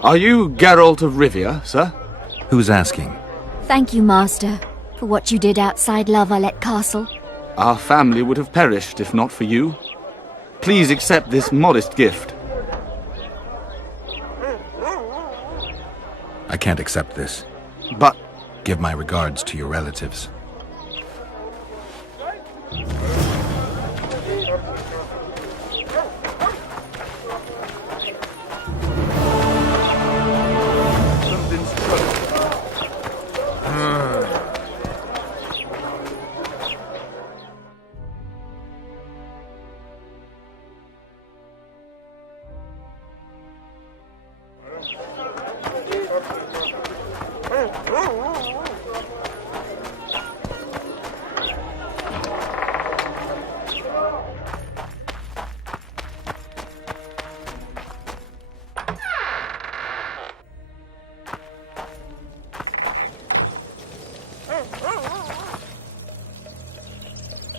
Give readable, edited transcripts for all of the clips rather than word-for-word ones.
Are you Geralt of Rivia, sir? Who's asking? Thank you, Master, for what you did outside Lavalette Castle. Our family would have perished if not for you. Please accept this modest gift. I can't accept this. But Give my regards to your relatives.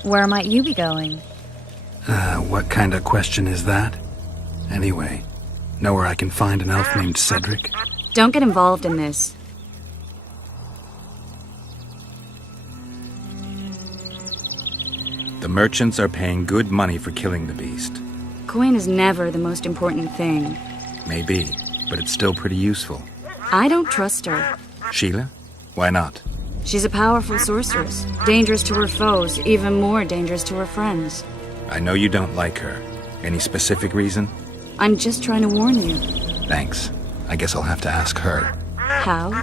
Where might you be going? What kind of question is that? Anyway, know where I can find an elf named Cedric? Don't get involved in this. The merchants are paying good money for killing the beast. Coin is never the most important thing. Maybe, but it's still pretty useful. I don't trust her. Sheila? Why not? She's a powerful sorceress. Dangerous to her foes, even more dangerous to her friends. I know you don't like her. Any specific reason? I'm just trying to warn you. Thanks. I guess I'll have to ask her. How?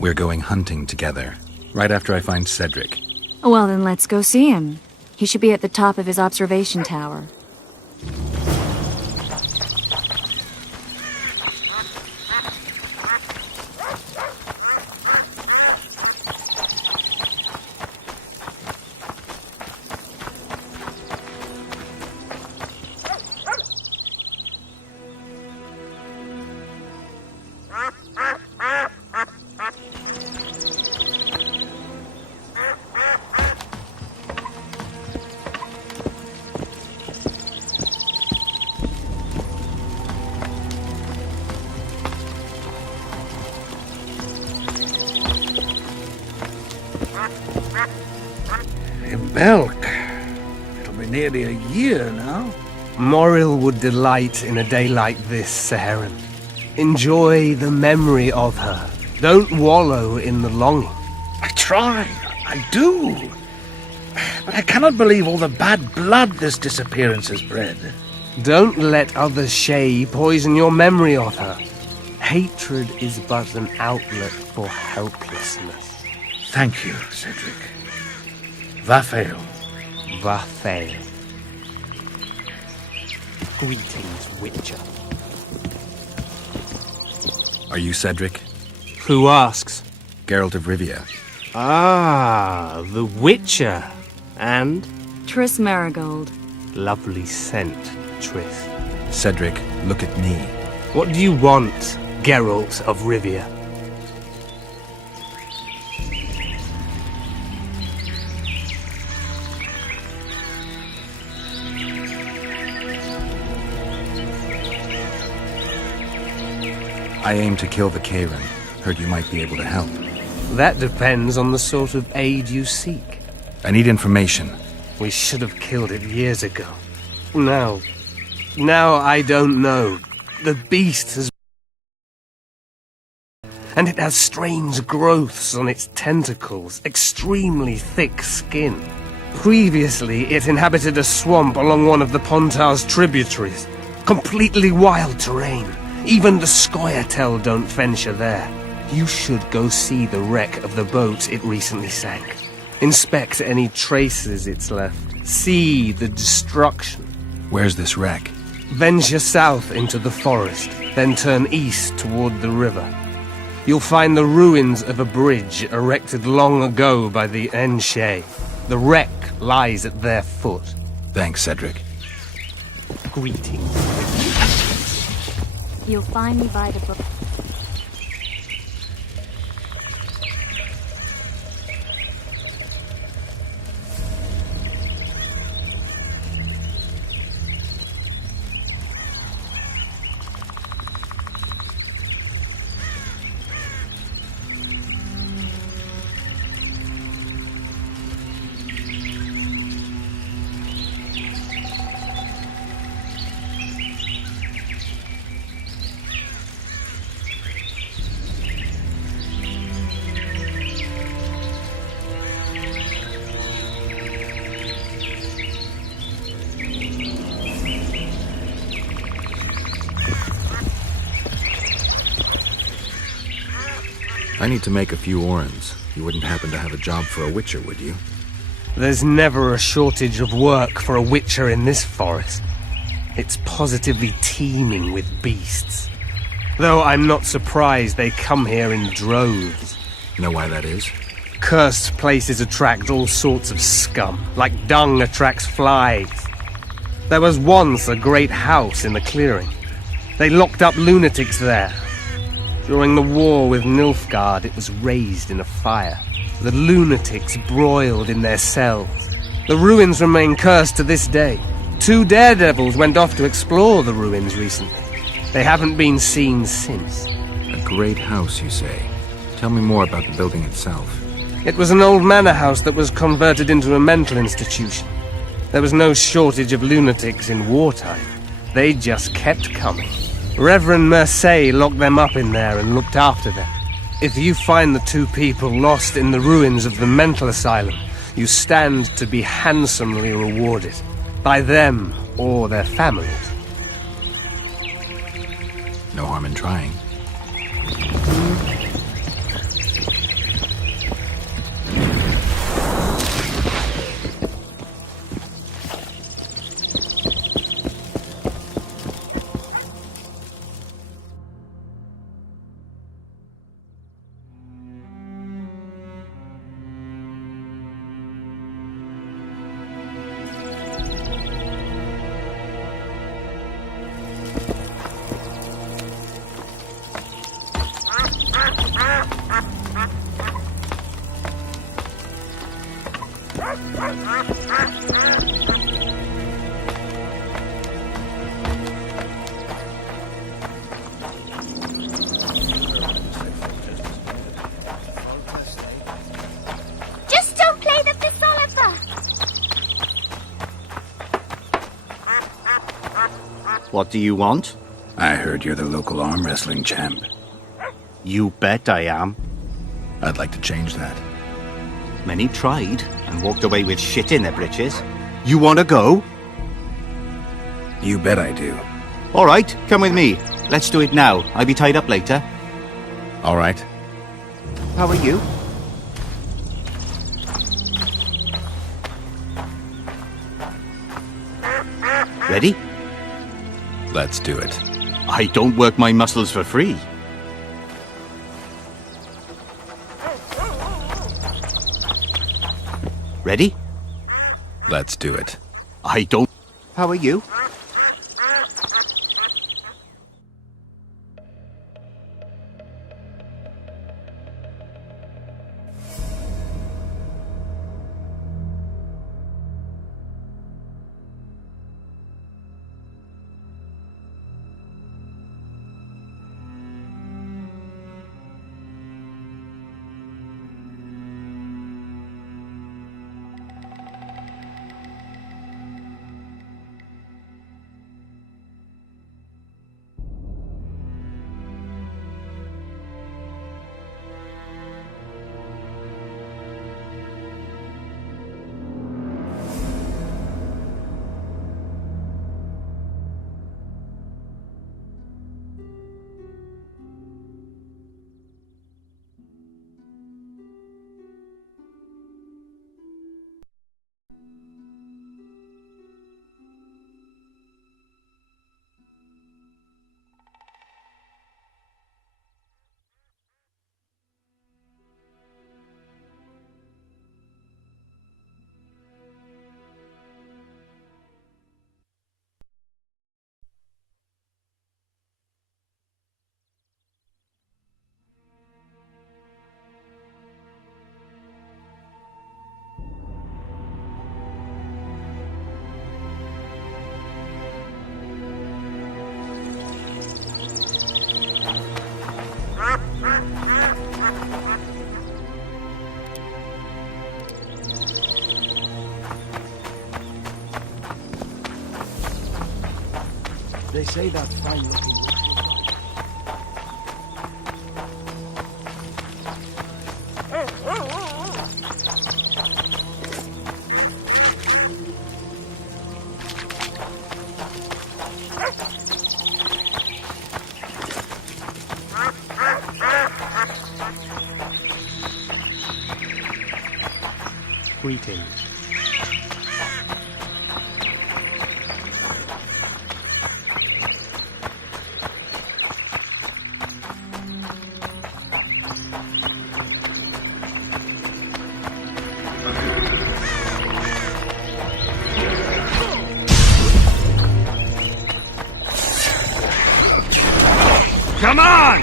We're going hunting together, right after I find Cedric. Well, then let's go see him. He should be at the top of his observation tower. Belk. It'll be nearly a year now. Morrill would delight in a day like this, Saharan. Enjoy the memory of her. Don't wallow in the longing. I try. I do. But I cannot believe all the bad blood this disappearance has bred. Don't let other Shay poison your memory of her. Hatred is but an outlet for helplessness. Thank you, Cedric. Vafael. Vafael. Greetings, Witcher. Are you Cedric? Who asks? Geralt of Rivia. Ah, the Witcher. And? Triss Marigold. Lovely scent, Triss. Cedric, look at me. What do you want, Geralt of Rivia? I aim to kill the Karen. Heard you might be able to help. That depends on the sort of aid you seek. I need information. We should have killed it years ago. Now, Now I don't know. The beast has... and it has strange growths on its tentacles, extremely thick skin. Previously, it inhabited a swamp along one of the Pontar's tributaries. Completely wild terrain. Even the Scoia'tael don't venture there. You should go see the wreck of the boat it recently sank. Inspect any traces it's left. See the destruction. Where's this wreck? Venture south into the forest, then turn east toward the river. You'll find the ruins of a bridge erected long ago by the Enshe. The wreck lies at their foot. Thanks, Cedric. Greetings. You'll find me by the book. I need to make a few orans. You wouldn't happen to have a job for a witcher, would you? There's never a shortage of work for a witcher in this forest. It's positively teeming with beasts. Though I'm not surprised they come here in droves. Know why that is? Cursed places attract all sorts of scum, like dung attracts flies. There was once a great house in the clearing. They locked up lunatics there. During the war with Nilfgaard, it was raised in a fire. The lunatics broiled in their cells. The ruins remain cursed to this day. 2 daredevils went off to explore the ruins recently. They haven't been seen since. A great house, you say. Tell me more about the building itself. It was an old manor house that was converted into a mental institution. There was no shortage of lunatics in wartime. They just kept coming. Reverend Merceau locked them up in there and looked after them. If you find the 2 people lost in the ruins of the mental asylum, you stand to be handsomely rewarded. By them or their families. No harm in trying. Just don't play the fiddle, Oliver! What do you want? I heard you're the local arm wrestling champ. You bet I am. I'd like to change that. Many tried and walked away with shit in their britches. You want to go? You bet I do. All right, come with me. Let's do it now. I'll be tied up later. All right. How are you? Ready? Let's do it. I don't work my muscles for free. Ready? Let's do it. I don't... How are you? They say that fine-looking... Greetings. Come on!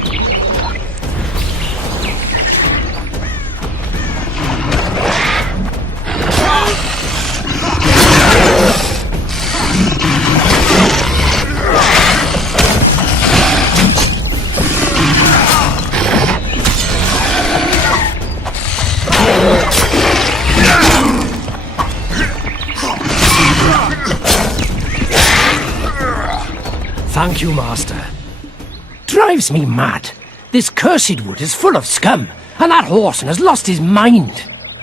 Thank you, Master. Drives me mad. This cursed wood is full of scum, and that horseman has lost his mind.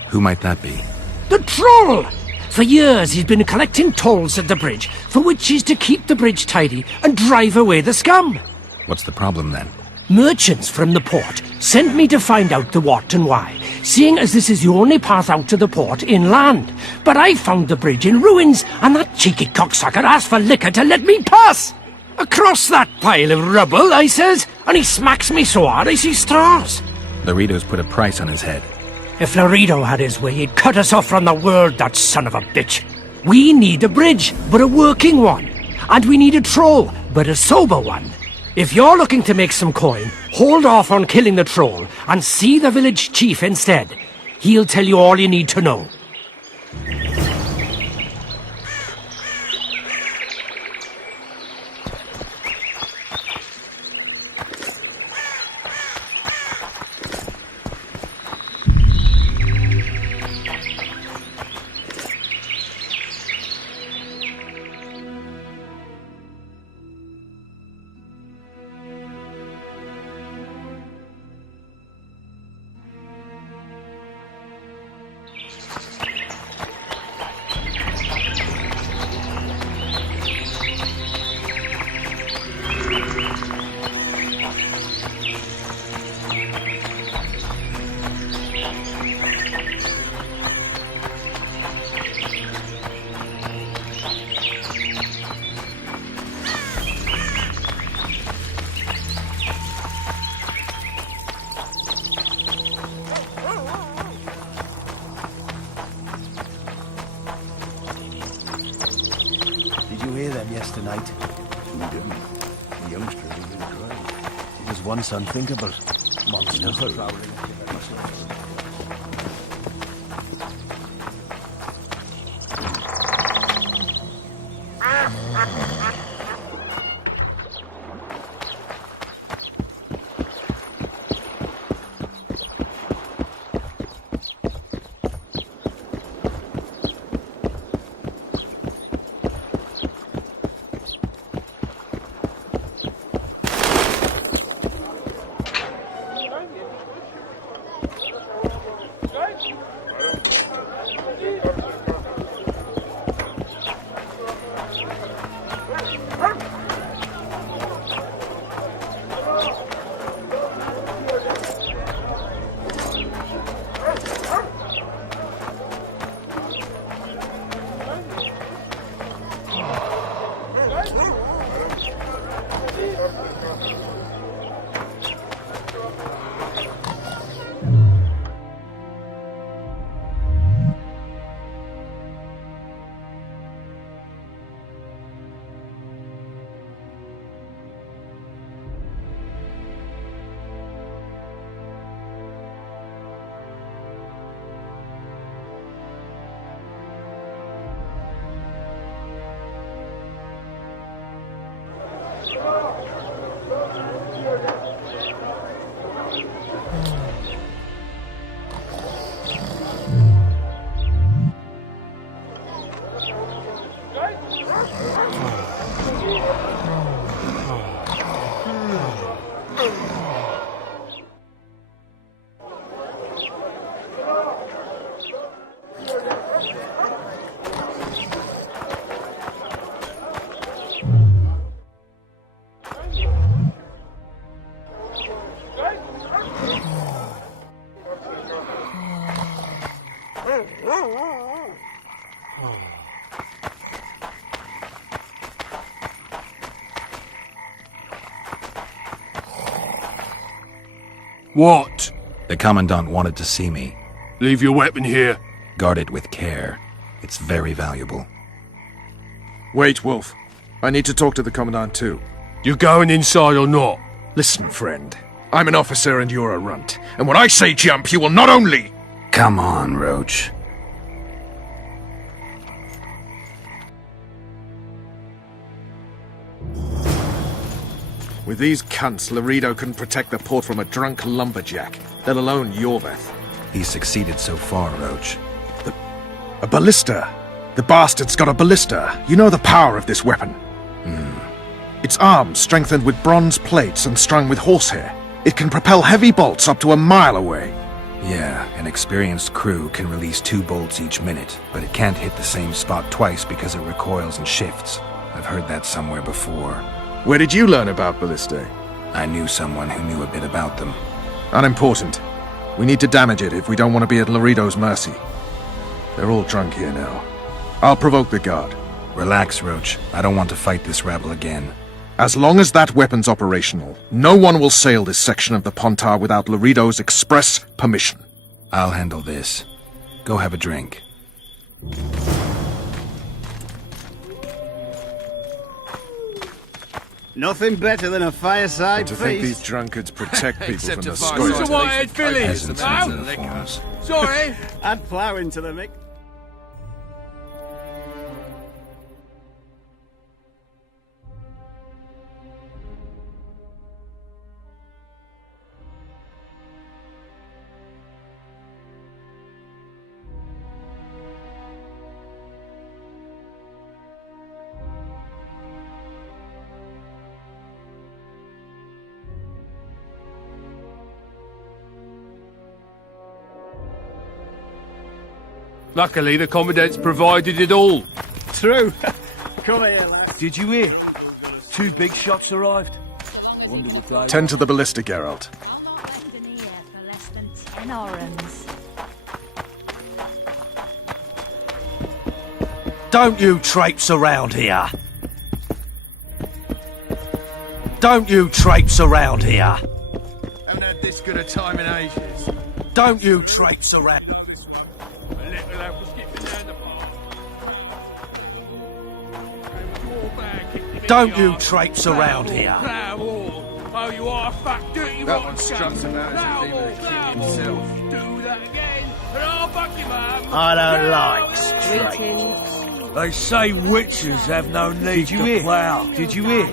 Who might that be? The troll! For years he's been collecting tolls at the bridge, for which he's to keep the bridge tidy and drive away the scum. What's the problem then? Merchants from the port sent me to find out the what and why, seeing as this is the only path out to the port inland. But I found the bridge in ruins, and that cheeky cocksucker asked for liquor to let me pass. Across that pile of rubble, I says, and he smacks me so hard I see stars. Loredo's put a price on his head. If Loredo had his way, he'd cut us off from the world, that son of a bitch. We need a bridge, but a working one. And we need a troll, but a sober one. If you're looking to make some coin, hold off on killing the troll and see the village chief instead. He'll tell you all you need to know. Did you hear them yesterday? We didn't. The youngster was in crying. It was once unthinkable. Monsters prowling. What? The Commandant wanted to see me. Leave your weapon here. Guard it with care. It's very valuable. Wait, Wolf. I need to talk to the Commandant too. You going inside or not? Listen, friend. I'm an officer and you're a runt. And when I say jump, you will not only... Come on, Roche. With these cunts, Loredo couldn't protect the port from a drunk lumberjack, let alone Yorveth. He's succeeded so far, Roche. A ballista. The bastard's got a ballista. You know the power of this weapon. Its arms strengthened with bronze plates and strung with horsehair. It can propel heavy bolts up to a mile away. Yeah, an experienced crew can release 2 bolts each minute, but it can't hit the same spot twice because it recoils and shifts. I've heard that somewhere before. Where did you learn about ballistae? I knew someone who knew a bit about them. Unimportant. We need to damage it if we don't want to be at Loredo's mercy. They're all drunk here now. I'll provoke the guard. Relax, Roche. I don't want to fight this rabble again. As long as that weapon's operational, no one will sail this section of the Pontar without Loredo's express permission. I'll handle this. Go have a drink. Nothing better than a fireside And to feast. think these drunkards protect people from the Who's the Scots. white-head fillies? Peasants in uniforms. Sorry. Add plough into the mix. Luckily, the Commandant's provided it all. True. Come here, lad. Did you hear? 2 big shots arrived. Wonder what they... Tend to the ballista, Geralt. For less than 10 orens. Don't you traipse around here. Don't you traipse around here. Haven't had this good a time in ages. Don't you traipse around. A little lad was skipping down the path. Don't you traipse around here. Oh, you are fat, dirty That rotten one scum. struts about as a demon king himself. Do that again, and I'll fuck him up. I don't like straight. They say witches have no need to plough. Did you hear?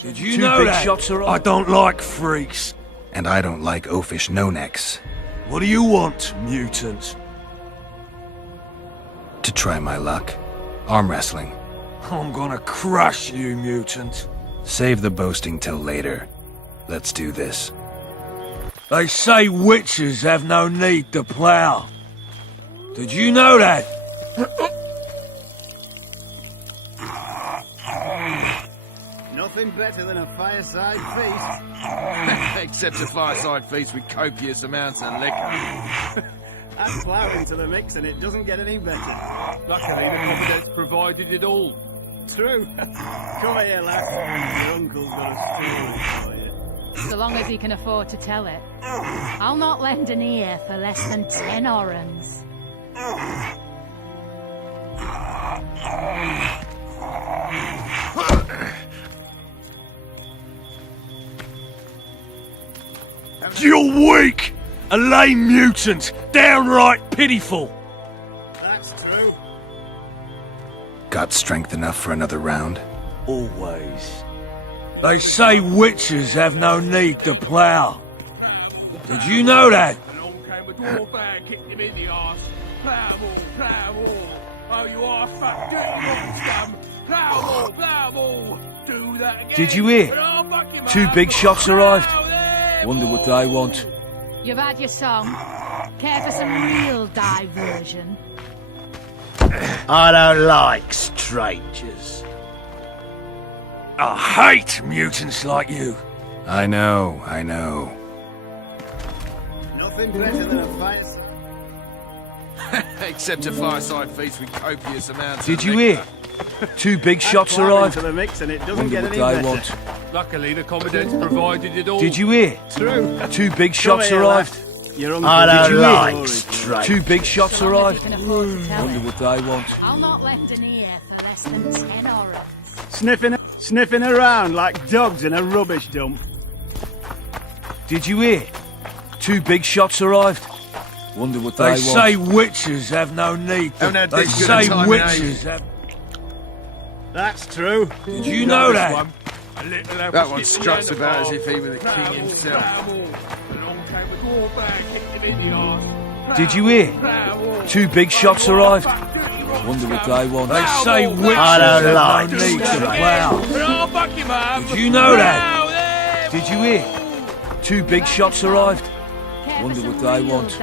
Did you 2 know big that? shots arrived. I don't like freaks. And I don't like oafish no-necks. What do you want, mutant? To try my luck. Arm wrestling. I'm gonna crush you, mutant. Save the boasting till later. Let's do this. They say witches have no need to plough. Did you know that? Nothing better than a fireside feast. Except a fireside feast with copious amounts of liquor. Add plough into the mix and it doesn't get any better. Luckily, the Commandant's provided it all. True. Come here, lad. Your uncle's got a story for you. So long as he can afford to tell it. I'll not lend an ear for less than 10 orens. You're weak! A lame mutant! Downright pitiful! That's true. Got strength enough for another round? Always. They say witches have no need to plough. Did you know that? Along came a dwarf and kicked him in the arse. Plough all, plough all. Oh, you are fat, dirty rotten scum. Plough all. Do that again. Did you hear? and I'll fuck him 2 up. big shots arrived. Plough Wonder what they want. You've had your song. Care for some real diversion? I don't like strangers. I hate mutants like you. I know. Nothing better than a fireside. Except a fireside feast with copious amounts Did of you liquor. hear? 2 big shots Add clave arrived. into the mix and it doesn't Wonder get what any they better. want. Luckily, the commandant's provided it all. Did you hear? True. 2 big Come shots here, arrived. lass. Your uncle I did don't you like hear? straight. 2 big shots So long as arrived. you can afford to tell Wonder it. what they want. I'll not lend an ear for less than 10 orens. Sniffing around like dogs in a rubbish dump. Did you hear? 2 big shots arrived. Wonder what They they say want. witches have no need. Haven't had They this good a say time in witches ages. have. That's true. Did you know that? That one struts about as if he were the king himself. Did you hear? 2 big shots arrived. Wonder what they want. They say witches I don't have like no need to straight. plough. Did you know that? Did you hear? 2 big shots arrived. Wonder what they want.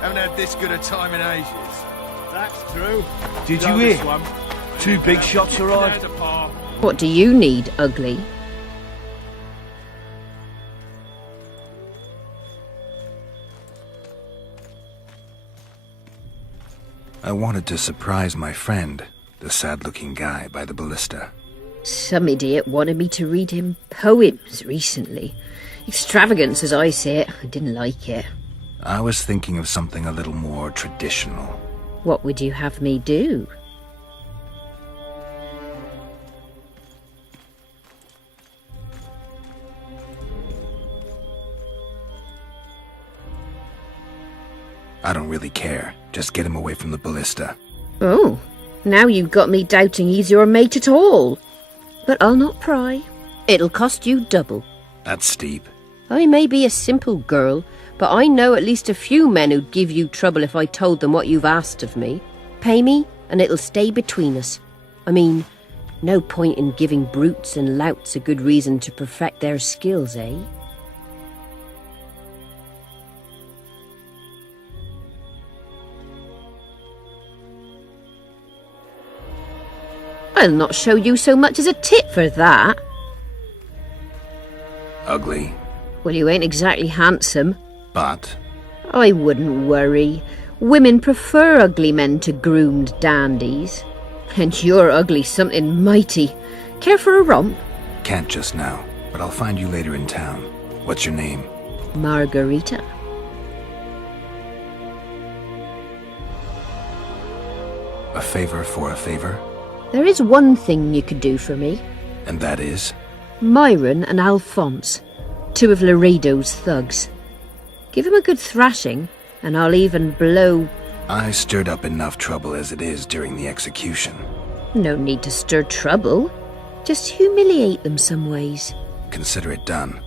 Haven't had this good a time in ages. That's true. Did you hear? 2 big shots arrived. What do you need, ugly? I wanted to surprise my friend, the sad-looking guy by the ballista. Some idiot wanted me to read him poems recently. Extravagance as I see it. I didn't like it. I was thinking of something a little more traditional. What would you have me do? I don't really care. Just get him away from the ballista. Oh, now you've got me doubting he's your mate at all. But I'll not pry. It'll cost you double. That's steep. I may be a simple girl, but I know at least a few men who'd give you trouble if I told them what you've asked of me. Pay me, and it'll stay between us. I mean, no point in giving brutes and louts a good reason to perfect their skills, eh? I'll not show you so much as a tit for that. Ugly, Well, you ain't exactly handsome. but I wouldn't worry. Women prefer ugly men to groomed dandies. And you're ugly something mighty. Care for a romp? can't just now. But I'll find you later in town. What's your name? Margarita. A favor for a favor? There is one thing you could do for me. And that is? Myron and Alphonse, 2 of Loredo's thugs. Give 'em a good thrashing, and I'll even blow... I stirred up enough trouble as it is during the execution. No need to stir trouble. Just humiliate them some ways. Consider it done.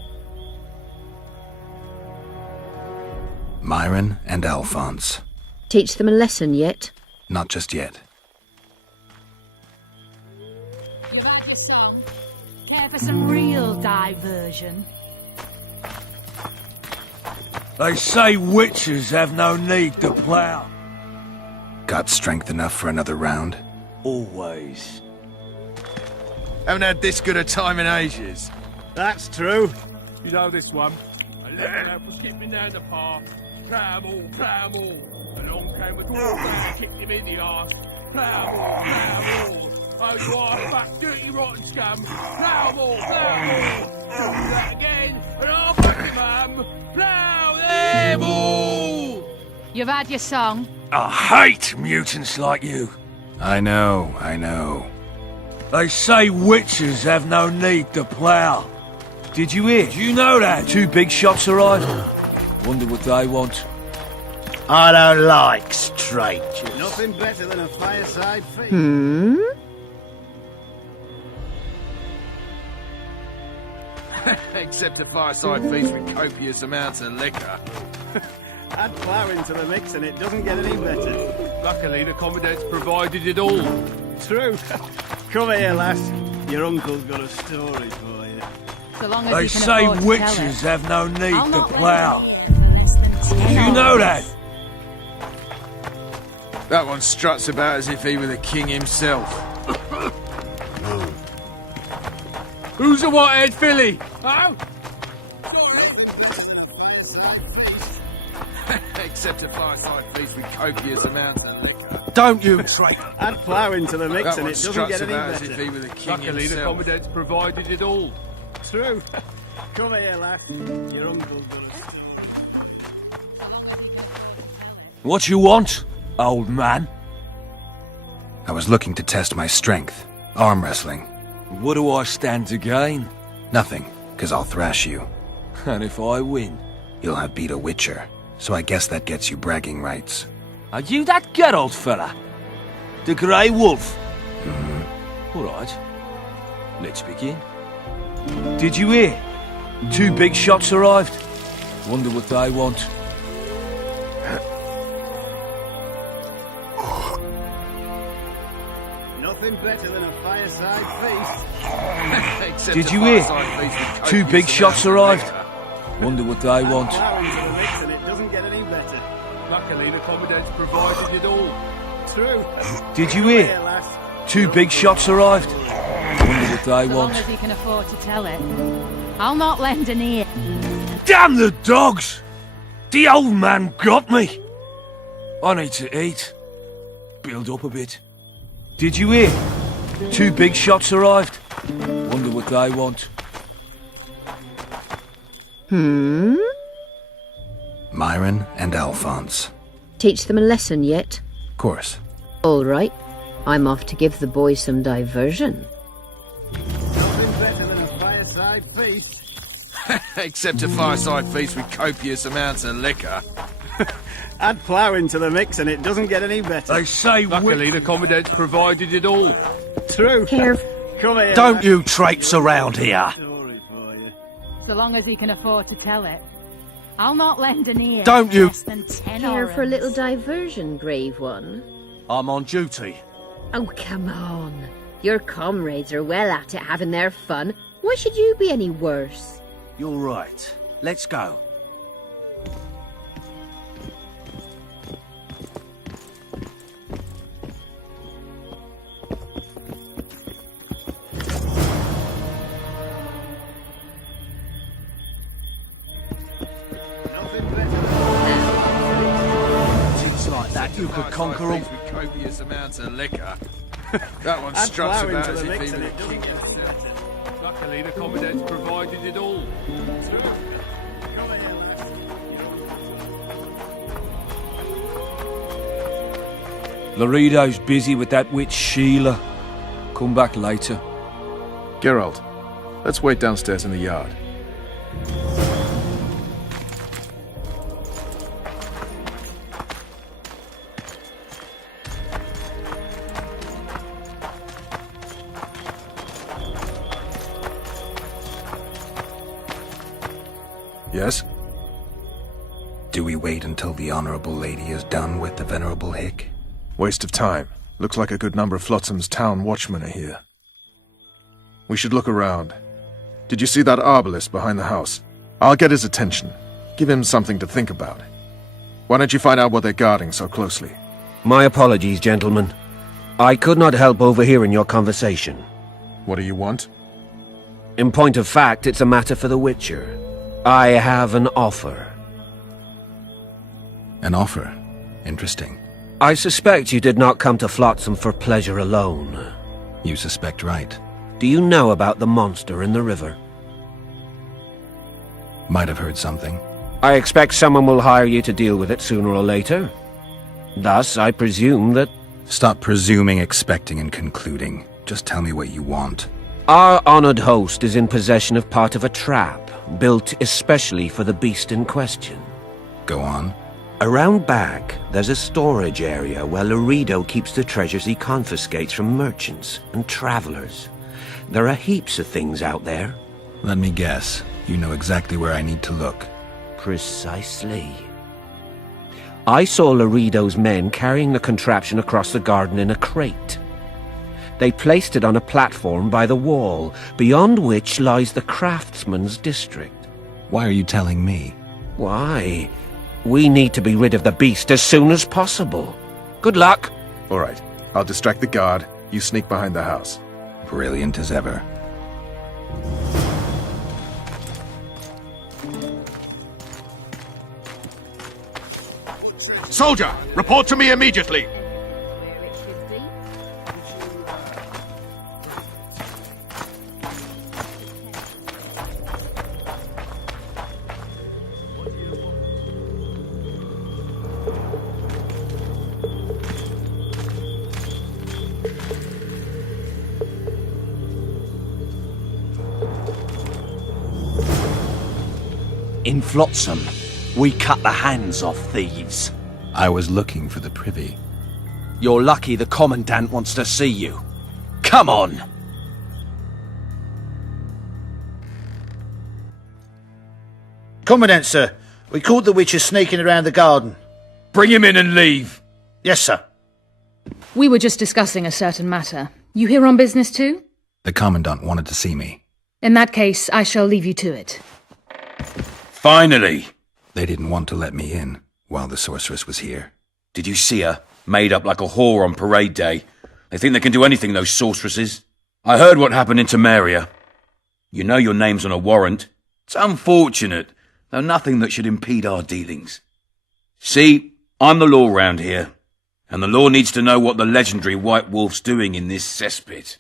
Myron and Alphonse. Teach them a lesson yet? Not just yet. You've had your song. Care for some real diversion? They say witches have no need to plough. Got strength enough for another round? Always. Haven't had this good a time in ages. That's true. You know this one. I left out for skipping down the path. Plough all. Along came a dwarf and kicked him in the arse. Plough all. Oh, you are fat, dirty, rotten scum. Plough all. Do that again, and I'll back him, Plough them all. You've had your song. I hate mutants like you. I know. They say witches have no need to plough. Did you hear? Did you know that? 2 big shots arrived. Wonder what they want. I don't like strangers. Nothing better than a fireside feast. Except a fireside feast with copious amounts of liquor. Add clave into the mix and it doesn't get any better. Luckily, the commandant's provided it all. True. Come here, lass. Your uncle's got a story for you. So long as They you can say afford to witches tell it. have no need I'll to not plough. lend less than 10 Did you know that? orens. That one struts about as if he were the king himself. Who's the white-haired filly? Oh? Except a fireside feast with copious amounts of liquor. Don't you traitor! Add plough into the mix That and one it doesn't struts get any about as if better. he were the king Luckily, the himself. commandant's provided it all. True. Come here, lad. Your uncle's got a story. What you want, old man? I was looking to test my strength. Arm wrestling. What do I stand to gain? Nothing, 'cause I'll thrash you. And if I win? You'll have beat a witcher, so I guess that gets you bragging rights. Are you that Geralt fella? The Grey Wolf? All right. Let's begin. Did you hear? 2 big shots arrived. Wonder what they want. Nothing better than a fireside feast. Did you hear? 2 big shots arrived. Wonder what they want. Plough into the mix and it doesn't get any better. Luckily, the commandant's provided it all. True. Did you hear? 2 big shots arrived. Wonder what they So long want. as he can afford to tell it. I'll not lend an ear. Damn the dogs! The old man got me! I need to eat. Build up a bit. Did you hear? 2 big shots arrived. Wonder what they want. Myron and Alphonse. Teach them a lesson yet? Of course. All right. I'm off to give the boys some diversion. Nothing better than a fireside feast. Except a fireside feast with copious amounts of liquor. Add plough into the mix and it doesn't get any better. They say luckily, the commandant's provided it all. True. Careful. Come here. Don't lad. you traipse around here. Story for you. So long as he can afford to tell it. I'll not lend an ear. Don't you- Less than 10 Care for a orens. little diversion, brave one? I'm on duty. Oh, come on. Your comrades are well at it having their fun. Why should you be any worse? You're right. Let's go. Nothing better than Things like that you could conquer all. Feast with copious amounts of liquor. That one add struts plough about into as the if mix he and were it the doesn't king get any himself. better. Luckily, the commandant's provided it all. Come here, lad. Loredo's busy with that witch Sheila. Come back later. Geralt, let's wait downstairs in the yard. Yes? Do we wait until the Honorable Lady is done with the Venerable Hick? Waste of time. Looks like a good number of Flotsam's town watchmen are here. We should look around. Did you see that arbalist behind the house? I'll get his attention. Give him something to think about. Why don't you find out what they're guarding so closely? My apologies, gentlemen. I could not help overhearing your conversation. What do you want? In point of fact, it's a matter for the Witcher. I have an offer. An offer? Interesting. I suspect you did not come to Flotsam for pleasure alone. You suspect right. Do you know about the monster in the river? Might have heard something. I expect someone will hire you to deal with it sooner or later. Thus, I presume that... Stop presuming, expecting, and concluding. Just tell me what you want. Our honored host is in possession of part of a trap, built especially for the beast in question. Go on. Around back, there's a storage area where Loredo keeps the treasures he confiscates from merchants and travelers. There are heaps of things out there. Let me guess. You know exactly where I need to look. Precisely. I saw Loredo's men carrying the contraption across the garden in a crate. They placed it on a platform by the wall, beyond which lies the craftsman's district. Why are you telling me? Why? We need to be rid of the beast as soon as possible. Good luck. All right. I'll distract the guard. You sneak behind the house. Brilliant as ever. Soldier, report to me immediately! In Flotsam, we cut the hands off thieves. I was looking for the privy. You're lucky the commandant wants to see you. Come on! Commandant, sir. We caught the witches sneaking around the garden. Bring him in and leave. Yes, sir. We were just discussing a certain matter. You here on business too? The commandant wanted to see me. In that case, I shall leave you to it. Finally! They didn't want to let me in while the sorceress was here. Did you see her? Made up like a whore on parade day. They think they can do anything, those sorceresses. I heard what happened in Temeria. You know your name's on a warrant. It's unfortunate, though nothing that should impede our dealings. See, I'm the law round here, and the law needs to know what the legendary White Wolf's doing in this cesspit.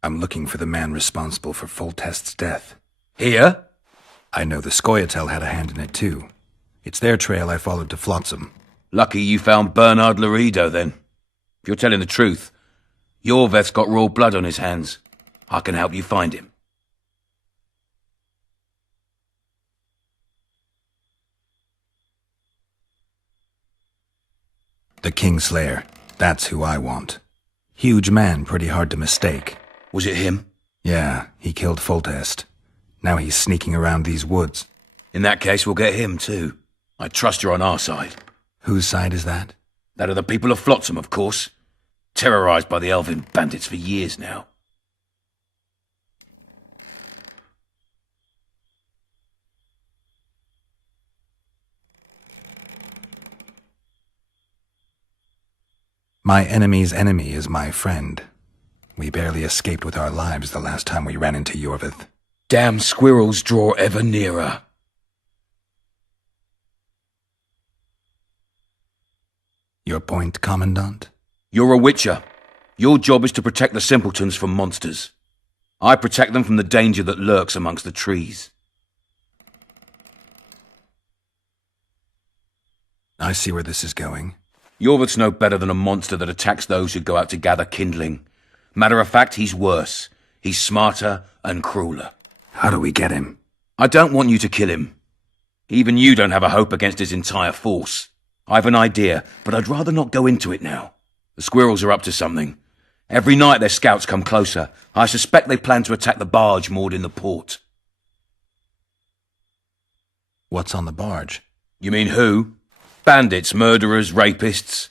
I'm looking for the man responsible for Foltest's death. Here? I know the Scoia'tael had a hand in it too. It's their trail I followed to Flotsam. Lucky you found Bernard Loredo, then. If you're telling the truth, Yorveth's got raw blood on his hands. I can help you find him. The Kingslayer. That's who I want. Huge man, pretty hard to mistake. Was it him? Yeah, he killed Foltest. Now he's sneaking around these woods. In that case, we'll get him too. I trust you're on our side. Whose side is that? That of the people of Flotsam, of course. Terrorized by the elven bandits for years now. My enemy's enemy is my friend. We barely escaped with our lives the last time we ran into Yorveth. Damn squirrels draw ever nearer. Your point, Commandant? You're a witcher. Your job is to protect the simpletons from monsters. I protect them from the danger that lurks amongst the trees. I see where this is going. Yorveth's no better than a monster that attacks those who go out to gather kindling. Matter of fact, he's worse. He's smarter and crueler. How do we get him? I don't want you to kill him. Even you don't have a hope against his entire force. I've an idea, but I'd rather not go into it now. The squirrels are up to something. Every night their scouts come closer. I suspect they plan to attack the barge moored in the port. What's on the barge? You mean who? Bandits, murderers, rapists.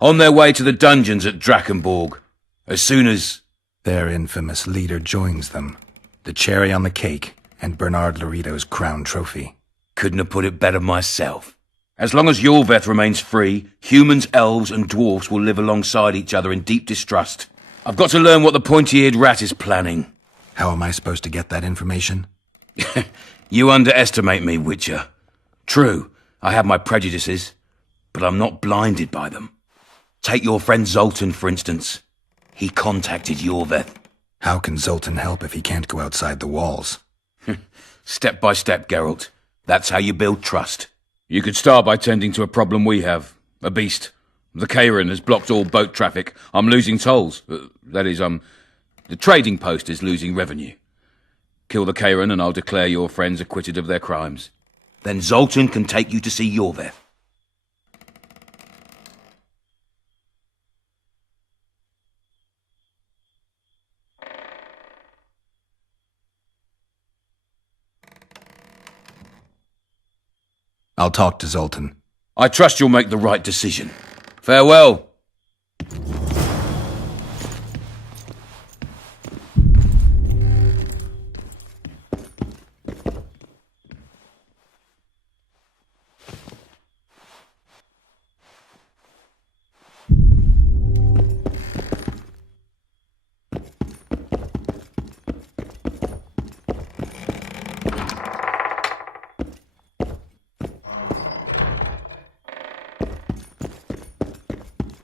On their way to the dungeons at Drakenborg. As soon as... Their infamous leader joins them. The cherry on the cake, and Bernard Loredo's crown trophy. Couldn't have put it better myself. As long as Yorveth remains free, humans, elves, and dwarfs will live alongside each other in deep distrust. I've got to learn what the pointy-eared rat is planning. How am I supposed to get that information? You underestimate me, Witcher. True, I have my prejudices, but I'm not blinded by them. Take your friend Zoltan, for instance. He contacted Yorveth. How can Zoltan help if he can't go outside the walls? Step by step, Geralt. That's how you build trust. You could start by tending to a problem we have. A beast. The Kairan has blocked all boat traffic. I'm losing tolls. That is, the trading post is losing revenue. Kill the Kairan and I'll declare your friends acquitted of their crimes. Then Zoltan can take you to see Yorveth. I'll talk to Zoltan. I trust you'll make the right decision. Farewell.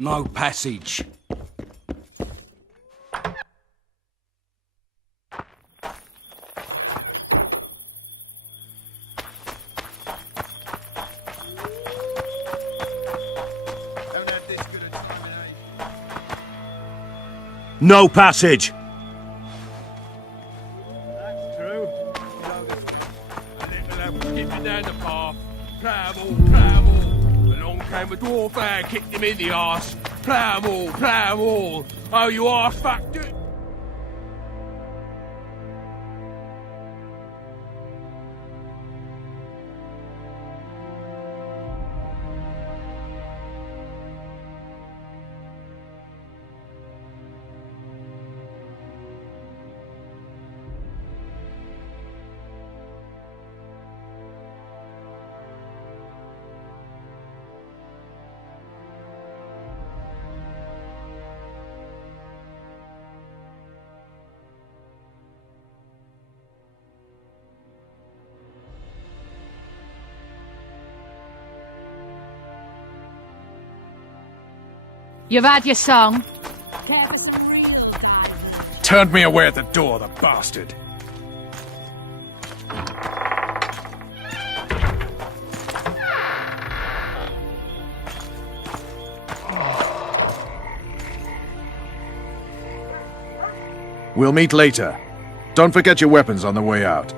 No passage. No passage! That's true. A little lad was skipping down the path. Plough-all, plough-all. Along came a dwarf and kicked him in the arse. Plough-all, plough-all. Oh, you arse fuck. You've had your song. Turned me away at the door, the bastard. We'll meet later. Don't forget your weapons on the way out.